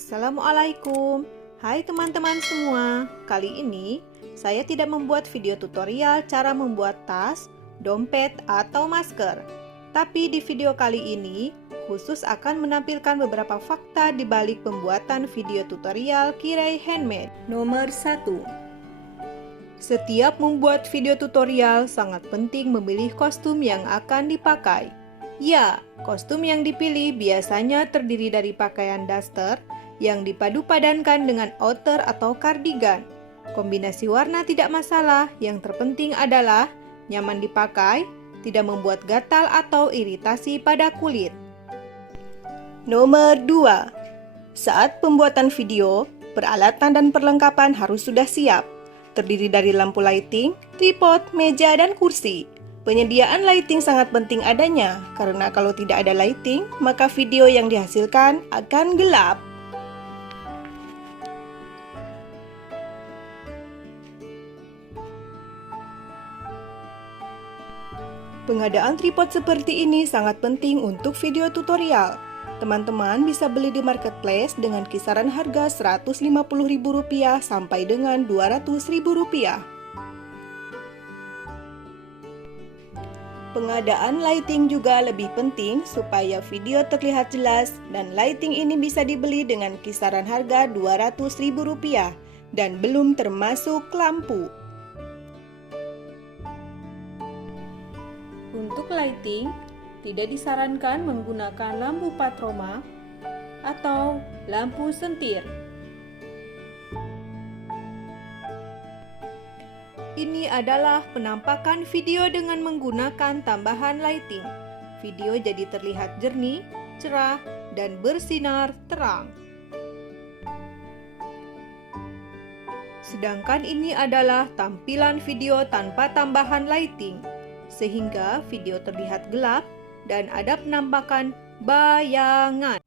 Assalamualaikum. Hai teman-teman semua. Kali ini saya tidak membuat video tutorial cara membuat tas, dompet, atau masker. Tapi di video kali ini khusus akan menampilkan beberapa fakta di balik pembuatan video tutorial Kirei Handmade. Nomor 1. Setiap membuat video tutorial sangat penting memilih kostum yang akan dipakai. Ya, kostum yang dipilih biasanya terdiri dari pakaian daster yang dipadu-padankan dengan outer atau kardigan. Kombinasi warna tidak masalah, yang terpenting adalah nyaman dipakai, tidak membuat gatal atau iritasi pada kulit. Nomor 2. Saat pembuatan video, peralatan dan perlengkapan harus sudah siap. Terdiri dari lampu lighting, tripod, meja, dan kursi. Penyediaan lighting sangat penting adanya, karena kalau tidak ada lighting, maka video yang dihasilkan akan gelap. Pengadaan tripod seperti ini sangat penting untuk video tutorial. Teman-teman bisa beli di marketplace dengan kisaran harga Rp150.000 sampai dengan Rp200.000. Pengadaan lighting juga lebih penting supaya video terlihat jelas, dan lighting ini bisa dibeli dengan kisaran harga Rp200.000 dan belum termasuk lampu. Untuk lighting, tidak disarankan menggunakan lampu patroma atau lampu sentir. Ini adalah penampakan video dengan menggunakan tambahan lighting. Video jadi terlihat jernih, cerah, dan bersinar terang. Sedangkan ini adalah tampilan video tanpa tambahan lighting, sehingga video terlihat gelap dan ada penampakan bayangan.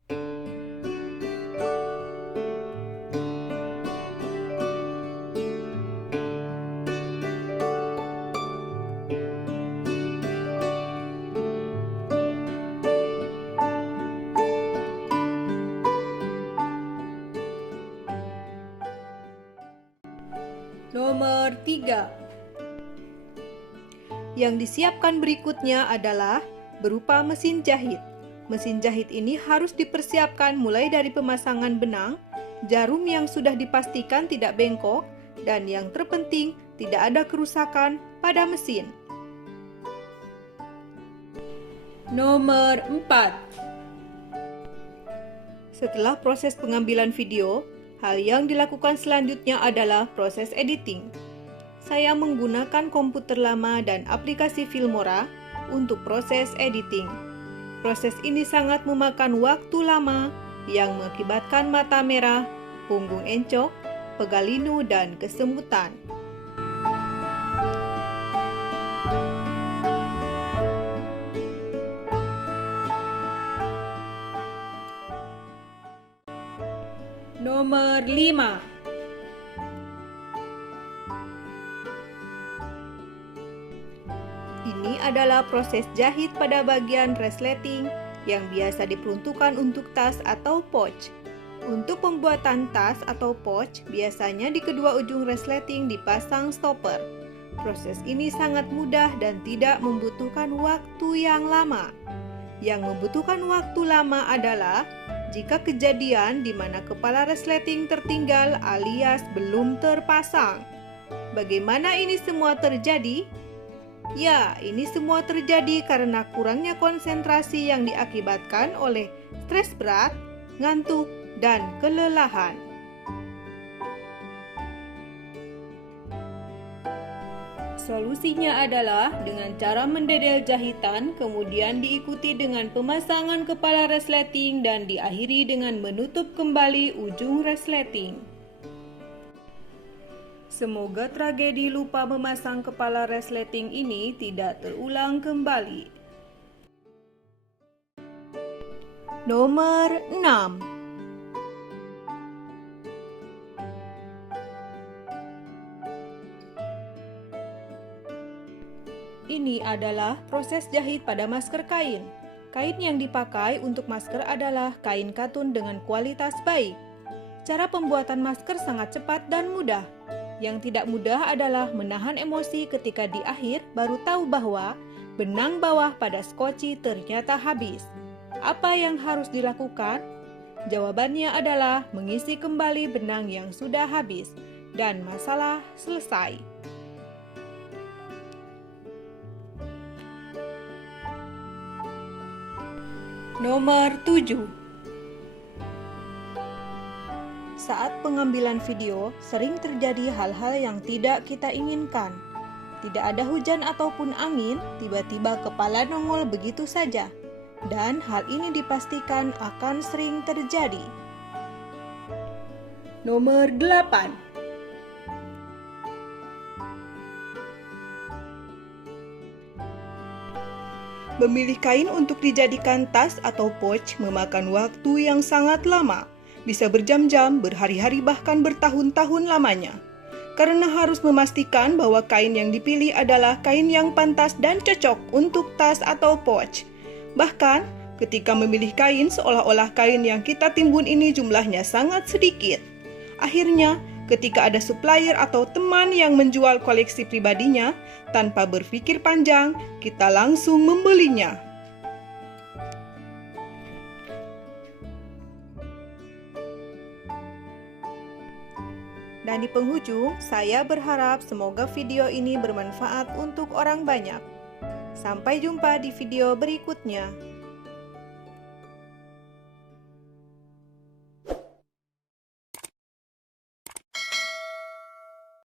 Nomor 3. Yang disiapkan berikutnya adalah berupa mesin jahit. Mesin jahit ini harus dipersiapkan mulai dari pemasangan benang, jarum yang sudah dipastikan tidak bengkok, dan yang terpenting tidak ada kerusakan pada mesin. Nomor 4. Setelah proses pengambilan video, hal yang dilakukan selanjutnya adalah proses editing. Saya menggunakan komputer lama dan aplikasi Filmora untuk proses editing. Proses ini sangat memakan waktu lama yang mengakibatkan mata merah, punggung encok, pegal linu, dan kesemutan. Nomor 5. Ini adalah proses jahit pada bagian resleting yang biasa diperuntukkan untuk tas atau pouch. Untuk pembuatan tas atau pouch, biasanya di kedua ujung resleting dipasang stopper. Proses ini sangat mudah dan tidak membutuhkan waktu yang lama. Yang membutuhkan waktu lama adalah jika kejadian di mana kepala resleting tertinggal alias belum terpasang. Bagaimana ini semua terjadi? Ya, ini semua terjadi karena kurangnya konsentrasi yang diakibatkan oleh stres berat, ngantuk, dan kelelahan. Solusinya adalah dengan cara mendedel jahitan, kemudian diikuti dengan pemasangan kepala resleting dan diakhiri dengan menutup kembali ujung resleting. Semoga tragedi lupa memasang kepala resleting ini tidak terulang kembali. Nomor 6. Ini adalah proses jahit pada masker kain. Kain yang dipakai untuk masker adalah kain katun dengan kualitas baik. Cara pembuatan masker sangat cepat dan mudah. Yang tidak mudah adalah menahan emosi ketika di akhir baru tahu bahwa benang bawah pada skoci ternyata habis. Apa yang harus dilakukan? Jawabannya adalah mengisi kembali benang yang sudah habis dan masalah selesai. Nomor 7. Saat pengambilan video, sering terjadi hal-hal yang tidak kita inginkan. Tidak ada hujan ataupun angin, tiba-tiba kepala nongol begitu saja. Dan hal ini dipastikan akan sering terjadi. Nomor 8. Memilih kain untuk dijadikan tas atau pouch memakan waktu yang sangat lama. Bisa berjam-jam, berhari-hari, bahkan bertahun-tahun lamanya. Karena harus memastikan bahwa kain yang dipilih adalah kain yang pantas dan cocok untuk tas atau pouch. Bahkan, ketika memilih kain, seolah-olah kain yang kita timbun ini jumlahnya sangat sedikit. Akhirnya, ketika ada supplier atau teman yang menjual koleksi pribadinya, tanpa berpikir panjang, kita langsung membelinya. Dan di penghujung, saya berharap semoga video ini bermanfaat untuk orang banyak. Sampai jumpa di video berikutnya.